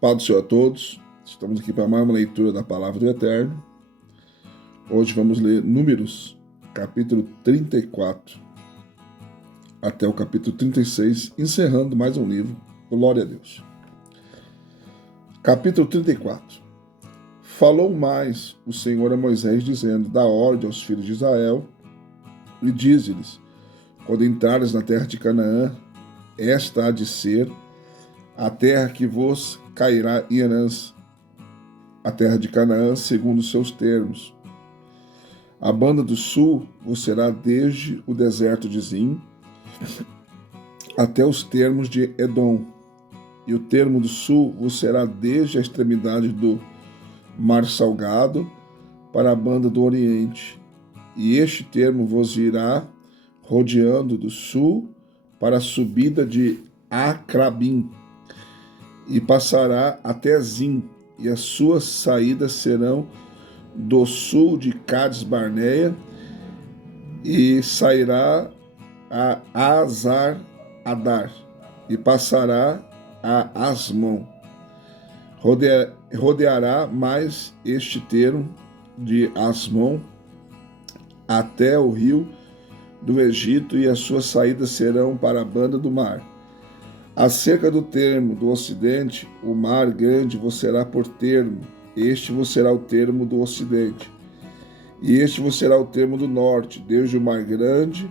Paz do Senhor a todos. Estamos aqui para mais uma leitura da Palavra do Eterno. Hoje vamos ler Números, capítulo 34, até o capítulo 36, encerrando mais um livro. Glória a Deus. Capítulo 34. Falou mais o Senhor a Moisés, dizendo: dá ordem aos filhos de Israel e dize-lhes: quando entrares na terra de Canaã, esta há de ser a terra que vos cairá em herança, a terra de Canaã segundo os seus termos. A banda do sul vos será desde o deserto de Zim até os termos de Edom, e o termo do sul vos será desde a extremidade do mar salgado para a banda do oriente, e este termo vos irá rodeando do sul para a subida de Acrabim, e passará até Zim, e as suas saídas serão do sul de Cades Barneia, e sairá a Azar Adar, e passará a Asmon. Rodeará mais este termo de Asmon até o rio do Egito, e as suas saídas serão para a banda do mar. Acerca do termo do ocidente, o mar grande vos será por termo, este vos será o termo do ocidente. E este vos será o termo do norte, desde o mar grande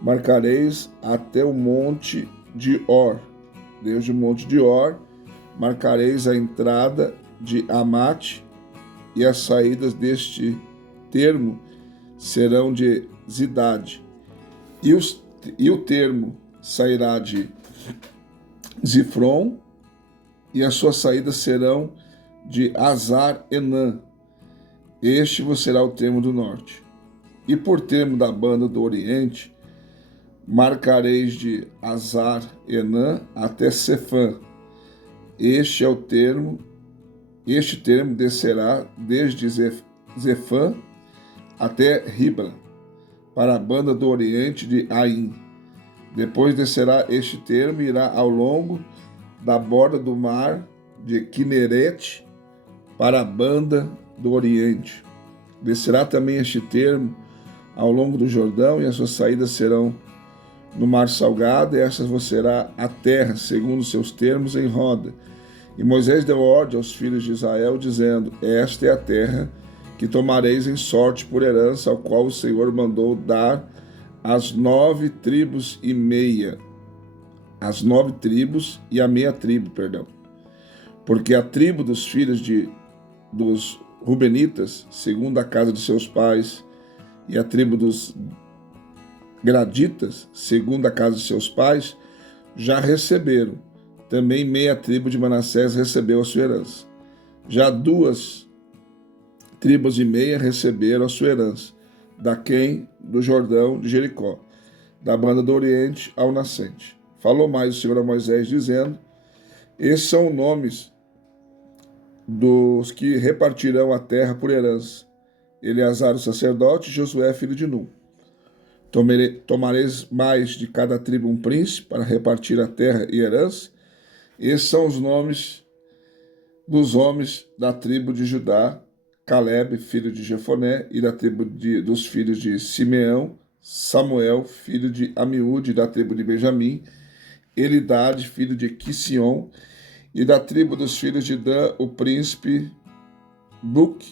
marcareis até o monte de Or. Desde o monte de Or marcareis a entrada de Amate, e as saídas deste termo serão de Zidade. E o termo sairá de Zifron, e as suas saídas serão de Azar-Enã. Este vos será o termo do norte. E por termo da banda do oriente, marcareis de Azar-Enã até Sefã. Este termo descerá desde Zefã até Ribla, para a banda do oriente de Aim. Depois descerá este termo e irá ao longo da borda do mar de Quinerete para a banda do oriente. Descerá também este termo ao longo do Jordão, e as suas saídas serão no mar salgado, e esta vos será a terra, segundo os seus termos, em roda. E Moisés deu ordem aos filhos de Israel, dizendo: esta é a terra que tomareis em sorte por herança, ao qual o Senhor mandou dar as 9 tribos e meia, as 9 tribos e a meia tribo, porque a tribo dos filhos dos Rubenitas, segundo a casa de seus pais, e a tribo dos Graditas, segundo a casa de seus pais, já receberam. Também meia tribo de Manassés recebeu a sua herança. Já 2 tribos e meia receberam a sua herança, daquém do Jordão de Jericó, da banda do oriente ao nascente. Falou mais o Senhor a Moisés, dizendo: esses são os nomes dos que repartirão a terra por herança: Eleazar o sacerdote, Josué filho de Nun. Tomareis mais de cada tribo um príncipe para repartir a terra e herança. Esses são os nomes dos homens da tribo de Judá: Caleb, filho de Jefoné, e da tribo dos filhos de Simeão, Samuel, filho de Amiúde, da tribo de Benjamim, Elidade, filho de Quision, e da tribo dos filhos de Dan, o príncipe Buc,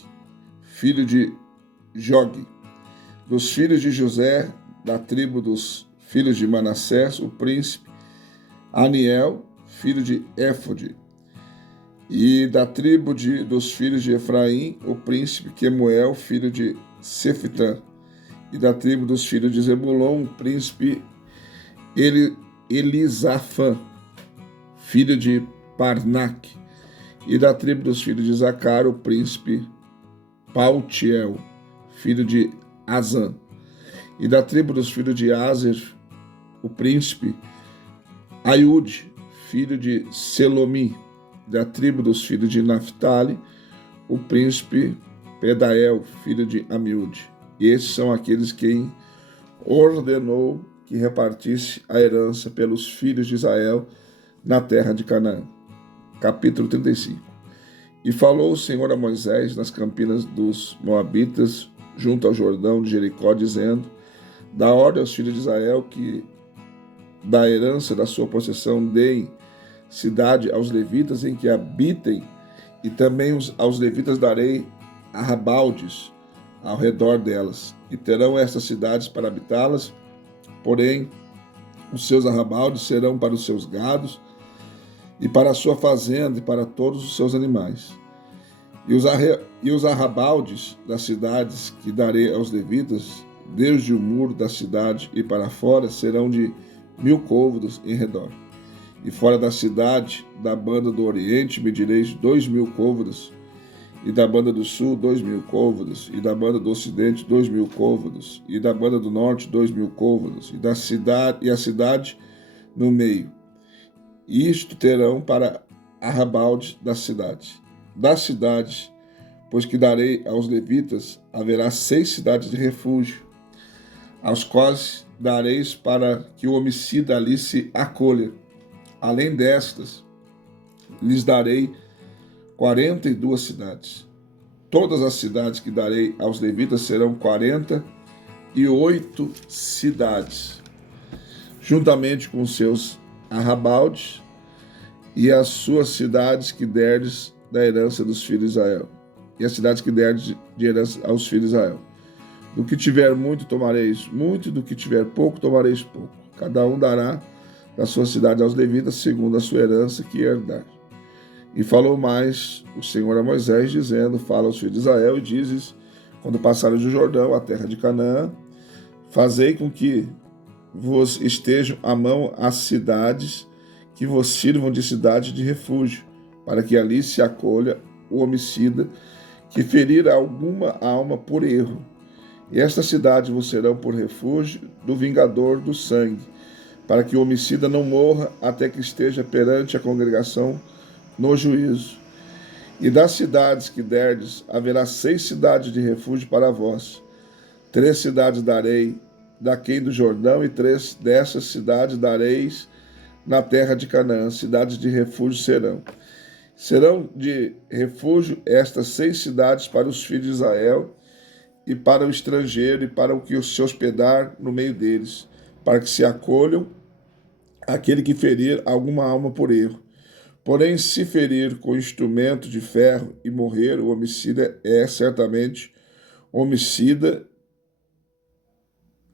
filho de Jogue. Dos filhos de José, da tribo dos filhos de Manassés, o príncipe Aniel, filho de Éfode. E da tribo dos filhos de Efraim, o príncipe Quemuel, filho de Sefitã. E da tribo dos filhos de Zebulon, o príncipe Elisafã, filho de Parnac. E da tribo dos filhos de Zacar, o príncipe Paltiel, filho de Azã. E da tribo dos filhos de Azer, o príncipe Aiude, filho de Selomi. Da tribo dos filhos de Naphtali, o príncipe Pedael, filho de Amiúde. E esses são aqueles quem ordenou que repartisse a herança pelos filhos de Israel na terra de Canaã. capítulo 35. E falou o Senhor a Moisés nas campinas dos Moabitas, junto ao Jordão de Jericó, dizendo: dá ordem aos filhos de Israel que da herança da sua possessão deem cidade aos levitas em que habitem, e também aos levitas darei arrabaldes ao redor delas, e terão estas cidades para habitá-las, porém os seus arrabaldes serão para os seus gados, e para a sua fazenda, e para todos os seus animais. E os arrabaldes das cidades que darei aos levitas, desde o muro da cidade e para fora, serão de 1000 côvados em redor. E fora da cidade, da banda do oriente, medireis 2000 côvados, e da banda do sul 2000 côvados, e da banda do ocidente 2000 côvados, e da banda do norte 2000 côvados, e a cidade no meio. Isto terão para arrabalde da cidade. Das cidades, pois que darei aos levitas, haverá 6 cidades de refúgio, aos quais dareis para que o homicida ali se acolha. Além destas, lhes darei 42 cidades. Todas as cidades que darei aos levitas serão 48 cidades, juntamente com seus arrabaldes e as suas cidades que derdes da herança dos filhos de Israel, e as cidades que derdes de herança aos filhos de Israel. Do que tiver muito, tomareis muito, do que tiver pouco, tomareis pouco. Cada um dará da sua cidade aos levitas, segundo a sua herança que herdar. E falou mais o Senhor a Moisés, dizendo: fala aos filhos de Israel, e dizes, quando passares o Jordão, a terra de Canaã, fazei com que vos estejam à mão as cidades que vos sirvam de cidade de refúgio, para que ali se acolha o homicida que ferir alguma alma por erro. E estas cidades vos serão por refúgio do vingador do sangue, para que o homicida não morra até que esteja perante a congregação no juízo. E das cidades que derdes, haverá 6 cidades de refúgio para vós. 3 cidades darei daquém do Jordão, e 3 dessas cidades dareis na terra de Canaã. Cidades de refúgio serão. Serão de refúgio estas 6 cidades para os filhos de Israel, e para o estrangeiro, e para o que se hospedar no meio deles, para que se acolham aquele que ferir alguma alma por erro. Porém, se ferir com instrumento de ferro e morrer, o homicida certamente homicida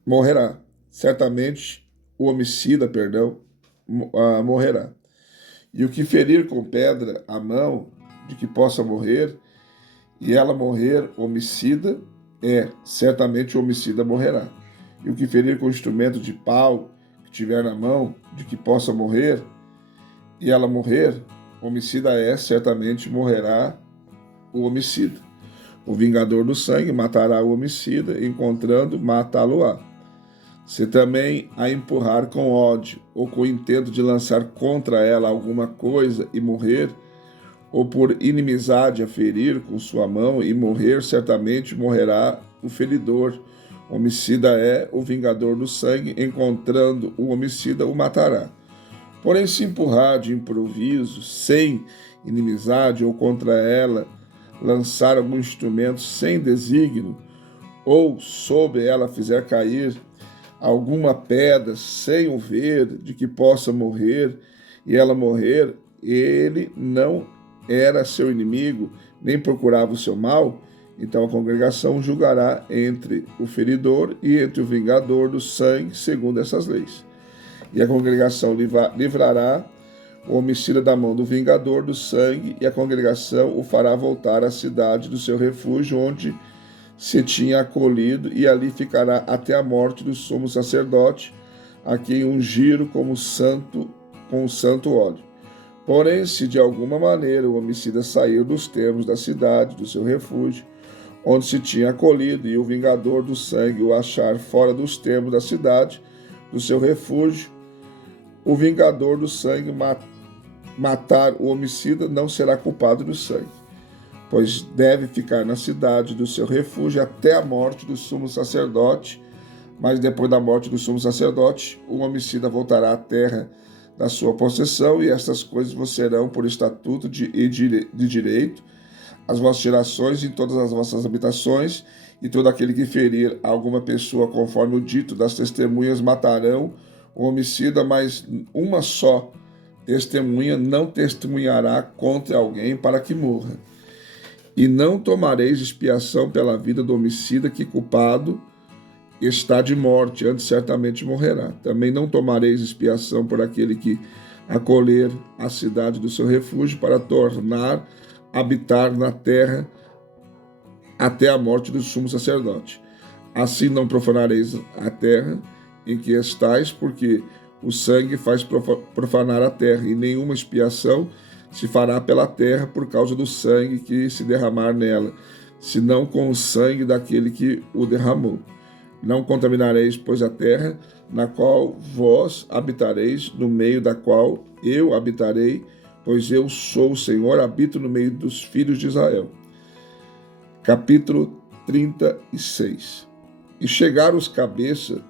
morrerá. Certamente o homicida, morrerá. E o que ferir com pedra a mão de que possa morrer, e ela morrer homicida, certamente o homicida morrerá. E o que ferir com instrumento de pau que tiver na mão de que possa morrer, e ela morrer, homicida certamente morrerá o homicida. O vingador do sangue matará o homicida, encontrando, matá-lo-á. Se também a empurrar com ódio, ou com o intento de lançar contra ela alguma coisa e morrer, ou por inimizade a ferir com sua mão e morrer, certamente morrerá o feridor. Homicida o vingador do sangue, encontrando o homicida, o matará. Porém, se empurrar de improviso, sem inimizade, ou contra ela lançar algum instrumento sem desígnio, ou sobre ela fizer cair alguma pedra sem o ver, de que possa morrer, e ela morrer, ele não era seu inimigo, nem procurava o seu mal, então a congregação julgará entre o feridor e entre o vingador do sangue, segundo essas leis. E a congregação livrará o homicida da mão do vingador do sangue, e a congregação o fará voltar à cidade do seu refúgio, onde se tinha acolhido, e ali ficará até a morte do sumo sacerdote, a quem ungiram com o santo óleo. Porém, se de alguma maneira o homicida sair dos termos da cidade, do seu refúgio, onde se tinha acolhido, e o vingador do sangue o achar fora dos termos da cidade, do seu refúgio, o vingador do sangue matar o homicida, não será culpado do sangue, pois deve ficar na cidade do seu refúgio até a morte do sumo sacerdote. Mas depois da morte do sumo sacerdote, o homicida voltará à terra da sua possessão, e estas coisas vos serão por estatuto de direito as vossas gerações em todas as vossas habitações, e todo aquele que ferir alguma pessoa conforme o dito das testemunhas matarão o homicida, mas uma só testemunha não testemunhará contra alguém para que morra. E não tomareis expiação pela vida do homicida que culpado está de morte, antes certamente morrerá. Também não tomareis expiação por aquele que acolher a cidade do seu refúgio para tornar habitar na terra até a morte do sumo sacerdote. Assim não profanareis a terra em que estais, porque o sangue faz profanar a terra, e nenhuma expiação se fará pela terra por causa do sangue que se derramar nela, senão com o sangue daquele que o derramou. Não contaminareis, pois, a terra na qual vós habitareis, no meio da qual eu habitarei, pois eu sou o Senhor, habito no meio dos filhos de Israel. Capítulo 36. E chegaram os cabeças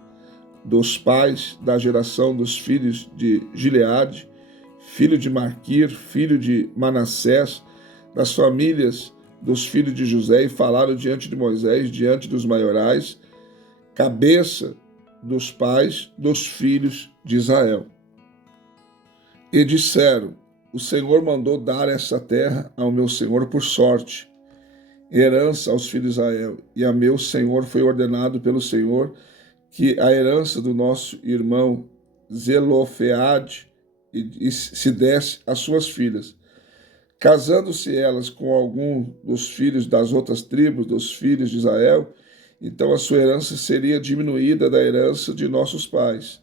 dos pais da geração dos filhos de Gileade, filho de Maquir, filho de Manassés, das famílias dos filhos de José, e falaram diante de Moisés, diante dos maiorais, cabeça dos pais dos filhos de Israel. E disseram: o Senhor mandou dar essa terra ao meu senhor por sorte, herança aos filhos de Israel, e a meu senhor foi ordenado pelo Senhor que a herança do nosso irmão Zelofeade se desse às suas filhas. Casando-se elas com algum dos filhos das outras tribos dos filhos de Israel, então a sua herança seria diminuída da herança de nossos pais,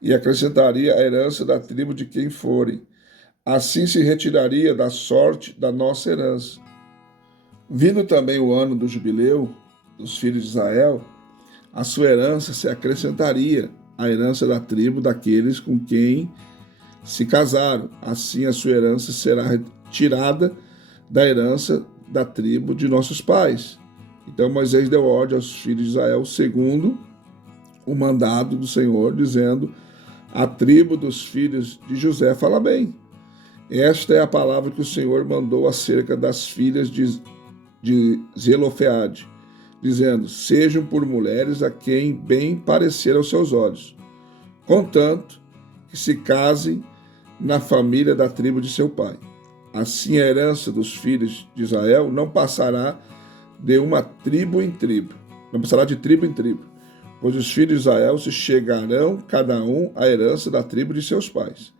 e acrescentaria a herança da tribo de quem forem. Assim se retiraria da sorte da nossa herança. Vindo também o ano do jubileu dos filhos de Israel, a sua herança se acrescentaria à herança da tribo daqueles com quem se casaram. Assim a sua herança será retirada da herança da tribo de nossos pais. Então Moisés deu ordem aos filhos de Israel, segundo o mandado do Senhor, dizendo: a tribo dos filhos de José fala bem. Esta é a palavra que o Senhor mandou acerca das filhas de Zelofeade, dizendo: sejam por mulheres a quem bem parecer aos seus olhos, contanto que se casem na família da tribo de seu pai. Assim a herança dos filhos de Israel não passará de uma tribo em tribo, não passará de tribo em tribo, pois os filhos de Israel se chegarão cada um à herança da tribo de seus pais.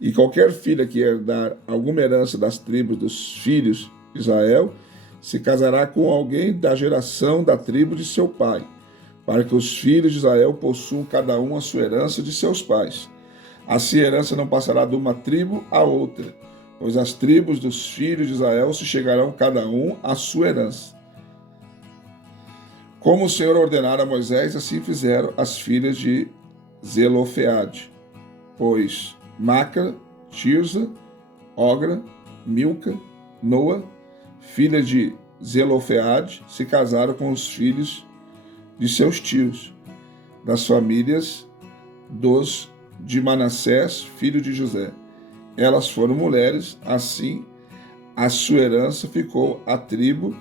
E qualquer filha que herdar alguma herança das tribos dos filhos de Israel se casará com alguém da geração da tribo de seu pai, para que os filhos de Israel possuam cada um a sua herança de seus pais. Assim a herança não passará de uma tribo a outra, pois as tribos dos filhos de Israel se chegarão cada um à sua herança. Como o Senhor ordenara a Moisés, assim fizeram as filhas de Zelofeade, pois Macra, Tirza, Ogra, Milca, Noa, filha de Zelofeade, se casaram com os filhos de seus tios, das famílias de Manassés, filho de José. Elas foram mulheres, assim a sua herança ficou à tribo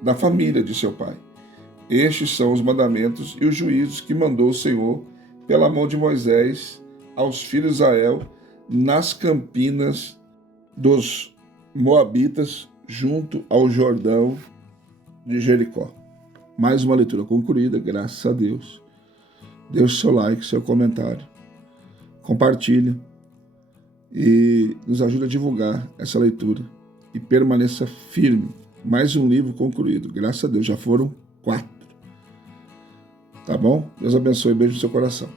da família de seu pai. Estes são os mandamentos e os juízos que mandou o Senhor pela mão de Moisés aos filhos de Israel nas campinas dos Moabitas, junto ao Jordão de Jericó. Mais uma leitura concluída, graças a Deus. Deixe seu like, seu comentário, compartilha e nos ajuda a divulgar essa leitura e permaneça firme. Mais um livro concluído, graças a Deus, já foram 4. Tá bom? Deus abençoe, beijo no seu coração.